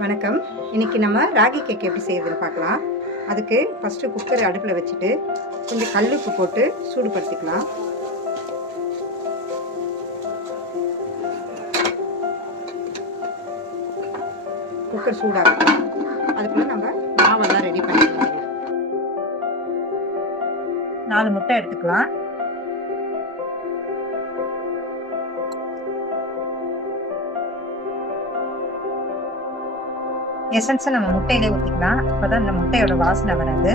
வணக்கம். இன்னைக்கு நம்ம ராகி கேக் எப்படி செய்யறதுன்னு பார்க்கலாம். அதுக்கு ஃபஸ்ட்டு குக்கர் அடுப்பில் வச்சுட்டு கொஞ்சம் கல்லுப்பு போட்டு சூடுபடுத்திக்கலாம். குக்கர் சூடாகும் அதுக்குள்ளே நம்ம மாவெல்லாம் ரெடி பண்ணிக்கலாம். நாலு முட்டை எடுத்துக்கலாம். எசன்ஸை நம்ம முட்டையிலே ஊற்றிக்கலாம் அப்போதான் இந்த முட்டையோட வாசனை வராது.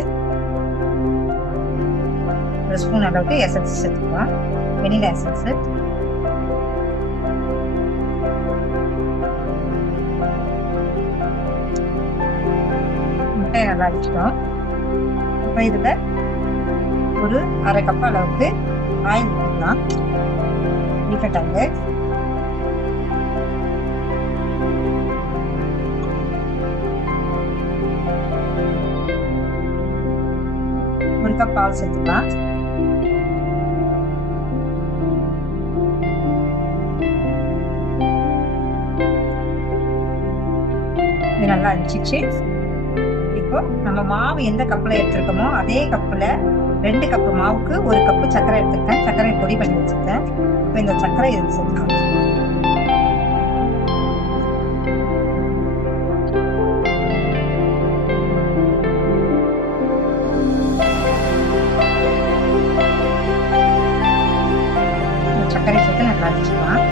ஒரு ஸ்பூன் அளவுக்கு எசன்ஸ் சேர்த்துக்கலாம். வெனிலா எசன்ஸு முட்டையை நல்லா அடிச்சிட்டோம். இப்போ இதில் ஒரு அரை கப் அளவுக்கு ஆயில் ஊற்றலாம் ரீஃபண்ட் ஆயில் கப் பால் சேர்த்துக்கலாம். இது நல்லா அடிச்சிச்சு. இப்போ நம்ம மாவு எந்த கப்பில் எடுத்துருக்கோமோ அதே கப்பில் ரெண்டு கப்பு மாவுக்கு ஒரு கப்பு சர்க்கரை எடுத்துக்கிட்டேன். சர்க்கரை பொடி பண்ணி வச்சுருக்கேன் இப்போ இந்த சர்க்கரை எடுத்து சேர்த்துக்கலாம். நல்லா அடிச்சுக்கலாம்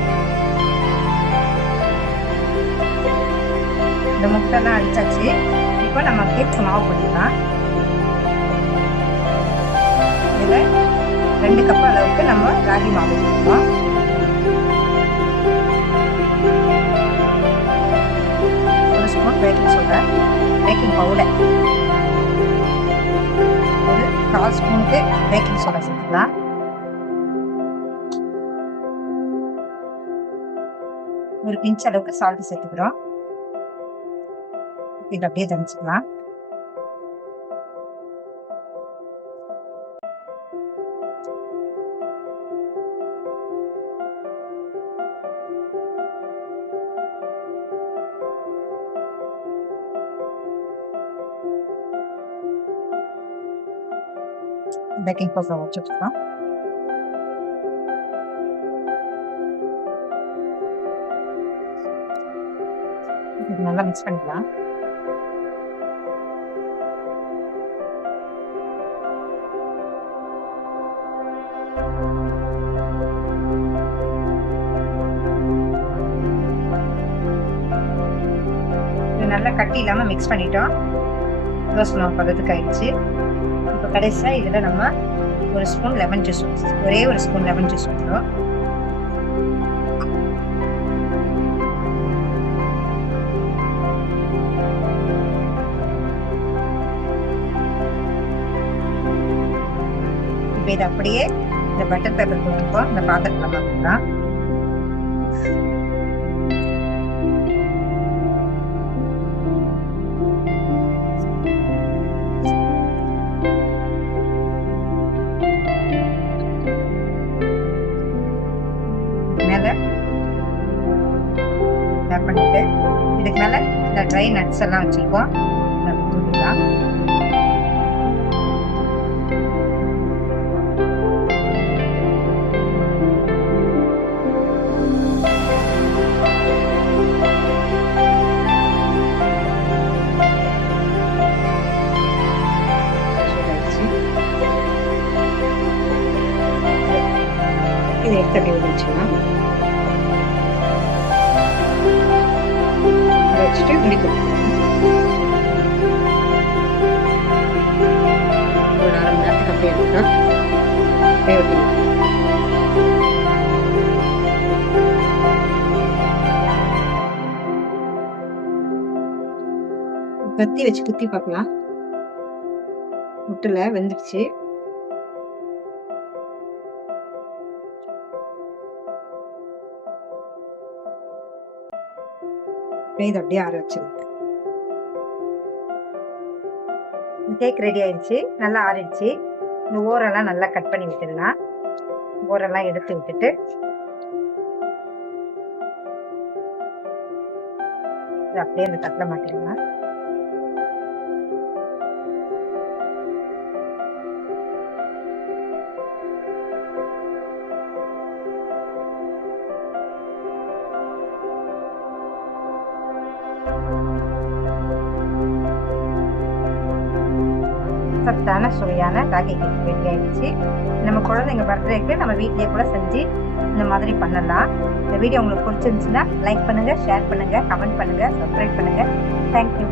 இந்த முட்டைலாம் அடிச்சாச்சு. இப்போ நம்ம கேக் மாவு பண்ணிக்கலாம் இதில் ரெண்டு கப் அளவுக்கு நம்ம ராகி மாவு போட்டுக்கலாம். ஒரு spoon baking soda baking powder. ஒரு கால் ஸ்பூனுக்கு பேக்கிங் சோடா சேர்த்துக்கலாம். ஒரு பிஞ்ச் அளவுக்கு சால்ட் சேர்த்துக்கிறோம் இது அப்படியே தணிச்சுக்கலாம் பேக்கிங் பவுடர் வச்சுக்கலாம் நல்லா மிக்ஸ் பண்ணிக்கலாம். நல்லா கட்டி இல்லாமல் மிக்ஸ் பண்ணிட்டோம். தோசை மாவு பதத்துக்கு ஆயிடுச்சு. இப்போ கடைசியாக இதில் நம்ம ஒரு ஸ்பூன் லெமன் ஜூஸ் ஒரே ஒரு ஸ்பூன் லெமன் ஜூஸ் ஊற்றுறோம் இப்போ இது அப்படியே இந்த பட்டர் பேப்பர் போட்டுருக்கோம் இந்த பாத்திரத்தில் பார்த்துக்கலாம் பண்ணிட்டு இதுக்கு மேலே இந்த ட்ரை நட்ஸ் எல்லாம் வச்சுருக்கோம். தூக்கிடலாம் இதை எடுத்து அப்படியே வச்சுட்டு முடி கொடுத்துக்கலாம் ஒரு அரை மணி நேரத்துக்கு அப்படியே இருக்கா அப்படியே வைக்கணும் கத்தி வச்சு குத்தி பார்க்கலாம். முட்டில் வெந்துடுச்சு அப்படியே இதை அப்படியே ஆற வச்சிருங்க கேக் ரெடி ஆயிடுச்சு. நல்லா ஆறிடுச்சு. இந்த ஓரெல்லாம் நல்லா கட் பண்ணி விட்டுடலாம். ஓரெல்லாம் எடுத்து விட்டுட்டு. அப்படியே அந்த தட்டில் மாட்டிடலாம். சத்தான சுவையான ராகி கேக் ரெடி ஆயிடுச்சு. நம்ம குழந்தைங்க பர்த்டேக்கு நம்ம வீட்லயே கூட செஞ்சு இந்த மாதிரி பண்ணலாம். இந்த வீடியோ உங்களுக்கு பிடிச்சிருந்துச்சுன்னா லைக் பண்ணுங்க ஷேர் பண்ணுங்க கமெண்ட் பண்ணுங்க சப்ஸ்கிரைப் பண்ணுங்க. தேங்க்யூ